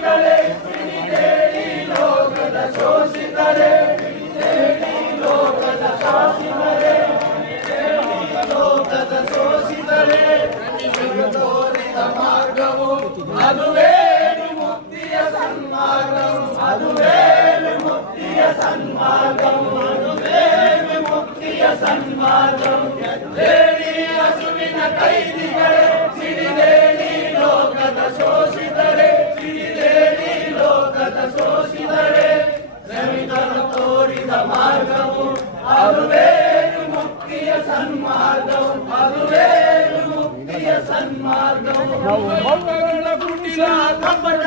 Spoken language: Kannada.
ತ್ಯಾಗಿಗಳೇ ಸಿರಿದೇಳಿ ಲೋಕದ ಶೋಷಿತರೇ ಸಿರಿದೇಳಿ ಲೋಕದ ಶಾಸಿತರೇ ಲೋಕದ ಶೋಷಿತರೇ ನಿಮಗೆ ತೋರಿದ ಮಾರ್ಗವು ಅದುವೇ ಮುಕ್ತಿಯ ಸನ್ಮಾರ್ಗವು ಅದುವೇ ಮುಕ್ತಿಯ ಸನ್ಮಾರ್ಗವು ಅದುವೇ ಮುಕ್ತಿಯ ಸನ್ಮಾರ್ಗವು ಎದ್ದೇಳಿ ಹಸುವಿನ ಕೈದಿಗಳೇ ಸಿರಿದೇಳಿ ಲೋಕದ ಶೋಷಿತರೇ ಸಿರಿದೇಳಿ ಲೋಕದ ಶೋಷಿತರೇ ಶ್ರಮಿಕರು ತೋರಿದ ಮಾರ್ಗವು ಅದುವೇ ಮುಕ್ತಿಯ ಸನ್ಮಾರ್ಗವು ಅದುವೇ ಮುಕ್ತಿಯ ಸನ್ಮಾರ್ಗವು ಕುಟಿಲ ಕಪಟ